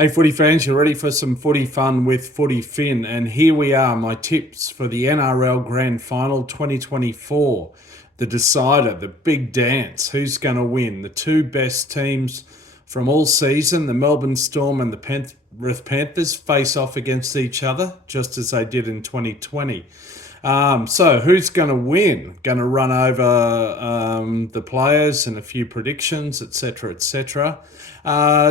Hey, footy fans, you ready for some footy fun with Footy Fin? And here we are, my tips for the NRL Grand Final 2024. The decider, the big dance. Who's going to win? The two best teams from all season, the Melbourne Storm and the Penrith Panthers, face off against each other, just as they did in 2020. So who's going to win? Going to run over the players and a few predictions, etc., etc.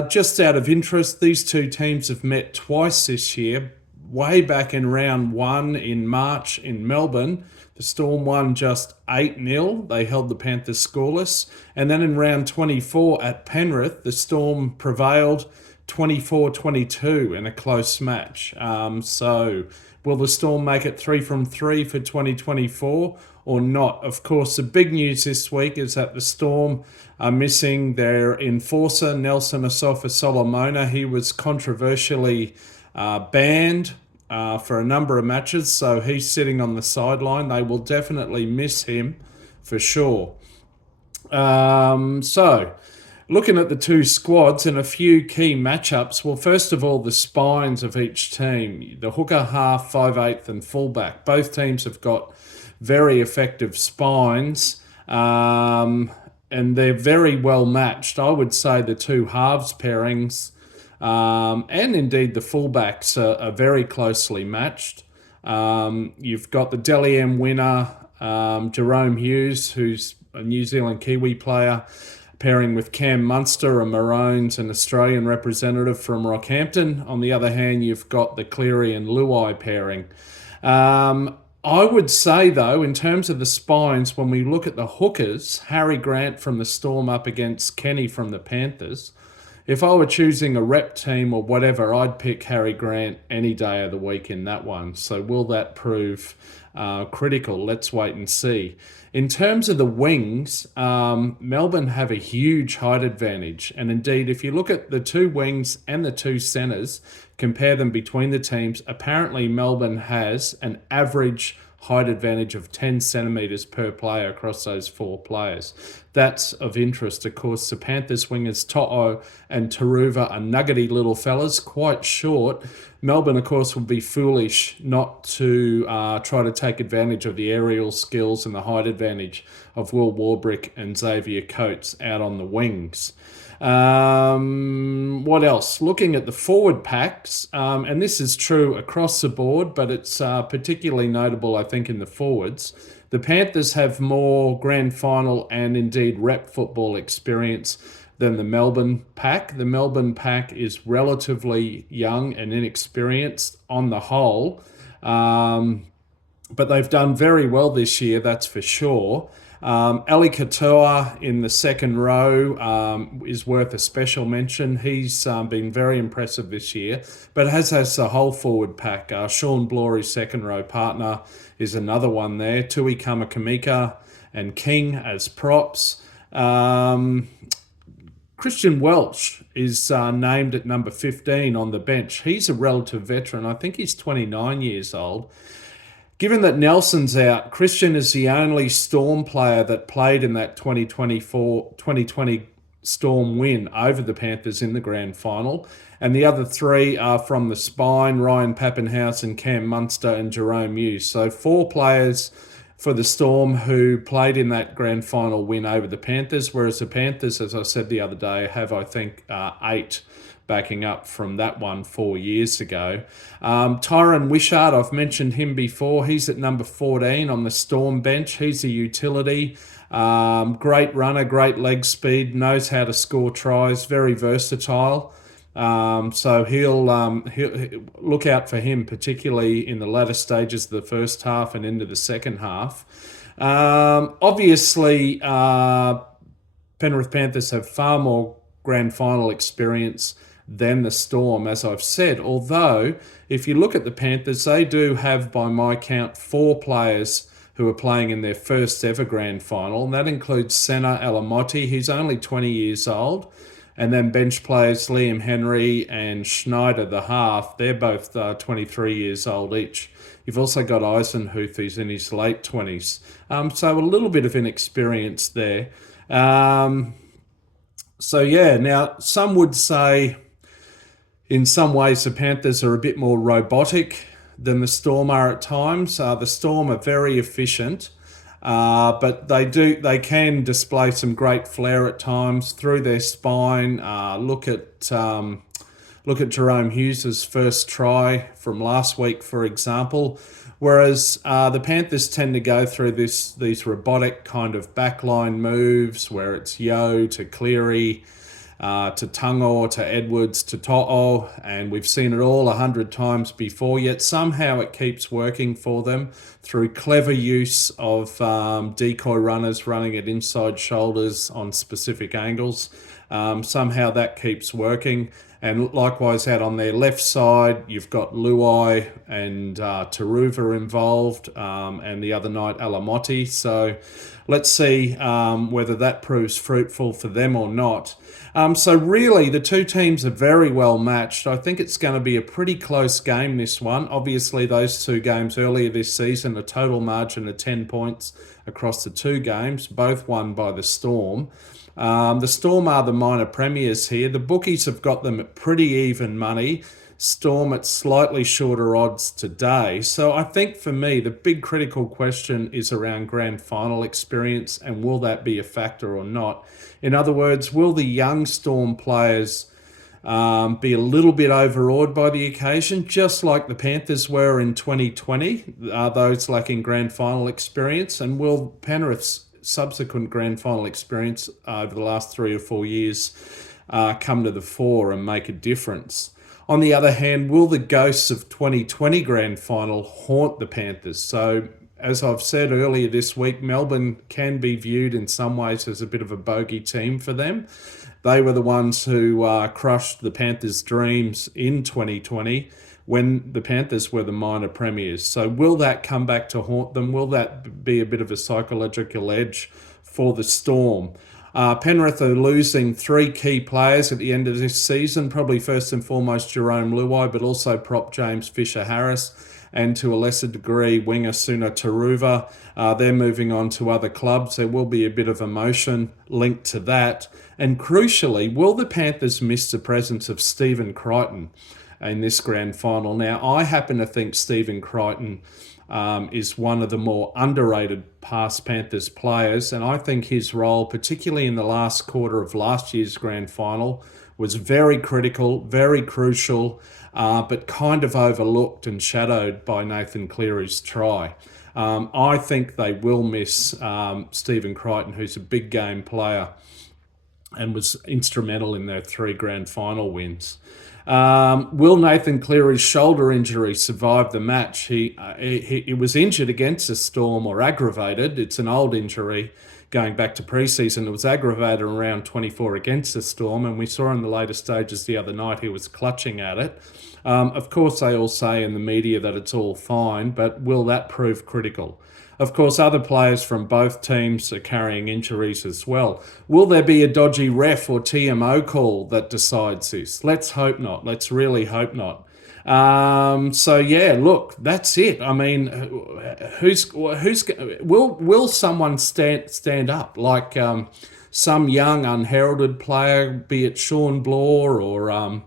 Just out of interest, these two teams have met twice this year. Way back in round one in March in Melbourne, the Storm won just 8-0. They held the Panthers scoreless. And then in round 24 at Penrith, the Storm prevailed 24-22 in a close match. So will the Storm make it 3 from 3 for 2024 or not? Of course, the big news this week is that the Storm are missing their enforcer, Nelson Asofa Solomona. He was controversially banned for a number of matches, so he's sitting on the sideline. They will definitely miss him for sure. So, looking at the two squads and a few key matchups, well, first of all, the spines of each team. The hooker, half, 5/8 and fullback. Both teams have got very effective spines, and they're very well matched. I would say the two halves pairings and indeed the fullbacks are very closely matched. You've got the Dally M winner, Jerome Hughes, who's a New Zealand Kiwi player, pairing with Cam Munster, a Maroons and Australian representative from Rockhampton. On the other hand, you've got the Cleary and Luai pairing. I would say, though, in terms of the spines, when we look at the hookers, Harry Grant from the Storm up against Kenny from the Panthers, if I were choosing a rep team or whatever, I'd pick Harry Grant any day of the week in that one. So will that prove critical? Let's wait and see. In terms of the wings, Melbourne have a huge height advantage. And indeed, if you look at the two wings and the two centres, compare them between the teams, apparently Melbourne has an average height advantage of 10 centimetres per player across those four players. That's of interest. Of course, the Panthers wingers To'o and Taruva are nuggety little fellas, quite short. Melbourne, of course, would be foolish not to try to take advantage of the aerial skills and the height advantage of Will Warbrick and Xavier Coates out on the wings. What else? Looking at the forward packs, and this is true across the board, but it's particularly notable, I think, in the forwards. The Panthers have more grand final and indeed rep football experience than the Melbourne pack. The Melbourne pack is relatively young and inexperienced on the whole, but they've done very well this year, that's for sure. Ali Katoa in the second row is worth a special mention. He's been very impressive this year, but as has the whole forward pack. Sean Blory's second row partner is another one there. Tui Kamakamika and King as props. Christian Welch is named at number 15 on the bench. He's a relative veteran. I think he's 29 years old. Given that Nelson's out, Christian is the only Storm player that played in that 2020 Storm win over the Panthers in the grand final. And the other three are from the spine, Ryan Papenhuyzen, Cam Munster and Jerome Hughes. So four players for the Storm who played in that grand final win over the Panthers, whereas the Panthers, as I said the other day, have, I think, 8 backing up from that one 4 years ago. Tyron Wishart, I've mentioned him before. He's at number 14 on the Storm bench. He's a utility. Great runner, great leg speed, knows how to score tries, very versatile. So he'll look out for him, particularly in the latter stages of the first half and into the second half. Obviously, Penrith Panthers have far more grand final experience than the Storm, as I've said. Although, if you look at the Panthers, they do have, by my count, 4 players who are playing in their first ever grand final, and that includes Senna Alamotti. He's only 20 years old. And then bench players Liam Henry and Schneider, the half, they're both 23 years old each. You've also got Eisenhuth, who's in his late 20s. So a little bit of inexperience there. So yeah, now some would say, In some ways, the Panthers are a bit more robotic than the Storm are at times. The Storm are very efficient, but they can display some great flair at times through their spine. Look at Jerome Hughes's first try from last week, for example. Whereas the Panthers tend to go through these robotic kind of backline moves where it's Yo to Cleary, to Tungo, to Edwards, to To'o, and we've seen it all 100 times before, yet somehow it keeps working for them through clever use of decoy runners running at inside shoulders on specific angles. Somehow that keeps working. And likewise, out on their left side, you've got Luai and Taruva involved, and the other night Alamotti. So let's see whether that proves fruitful for them or not. So really, the two teams are very well matched. I think it's going to be a pretty close game, this one. Obviously, those two games earlier this season, a total margin of 10 points across the two games, both won by the Storm. The Storm are the minor premiers here. The bookies have got them at pretty even money. Storm at slightly shorter odds today. So I think for me, the big critical question is around grand final experience, and will that be a factor or not? In other words, will the young Storm players be a little bit overawed by the occasion, just like the Panthers were in 2020, those lacking grand final experience? And will Penrith's subsequent grand final experience over the last 3 or 4 years come to the fore and make a difference? On the other hand, will the ghosts of 2020 grand final haunt the Panthers? So, as I've said earlier this week, Melbourne can be viewed in some ways as a bit of a bogey team for them. They were the ones who crushed the Panthers' dreams in 2020 when the Panthers were the minor premiers. So will that come back to haunt them? Will that be a bit of a psychological edge for the Storm? Penrith are losing 3 key players at the end of this season, probably first and foremost Jerome Luai, but also prop James Fisher-Harris, and to a lesser degree winger Suna Taruva. They're moving on to other clubs. There will be a bit of emotion linked to that. And crucially, will the Panthers miss the presence of Stephen Crichton in this grand final? Now, I happen to think Stephen Crichton is one of the more underrated past Panthers players, and I think his role, particularly in the last quarter of last year's grand final, was very critical, very crucial, but kind of overlooked and shadowed by Nathan Cleary's try. I think they will miss Stephen Crichton, who's a big game player and was instrumental in their 3 grand final wins. Will Nathan Cleary's shoulder injury survive the match? He was injured against the Storm, or aggravated. It's an old injury going back to pre-season. It was aggravated in round 24 against the Storm, and we saw in the later stages the other night he was clutching at it. Of course, they all say in the media that it's all fine, but will that prove critical? Of course, other players from both teams are carrying injuries as well. Will there be a dodgy ref or TMO call that decides this? Let's hope not. Let's really hope not. So yeah, look, that's it. I mean, will someone stand up like some young unheralded player, be it Sean Blore or Eli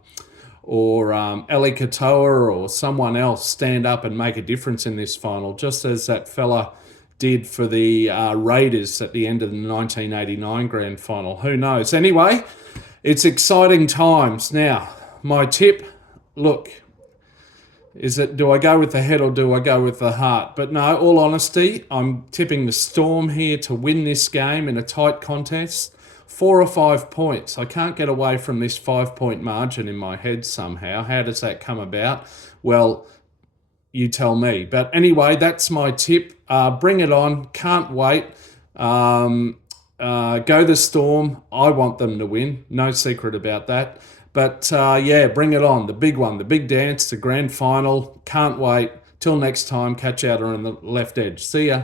Katoa or someone else, stand up and make a difference in this final, just as that fella did for the Raiders at the end of the 1989 grand final? Who knows? Anyway, it's exciting times. Now, my tip, look, is it, do I go with the head or do I go with the heart? But no, all honesty, I'm tipping the Storm here to win this game in a tight contest. 4 or 5 points. I can't get away from this 5-point margin in my head somehow. How does that come about? Well, you tell me. But anyway, that's my tip. Bring it on. Can't wait. Go the Storm. I want them to win. No secret about that. But yeah, bring it on. The big one, the big dance, the grand final. Can't wait. Till next time, catch you out on the left edge. See ya.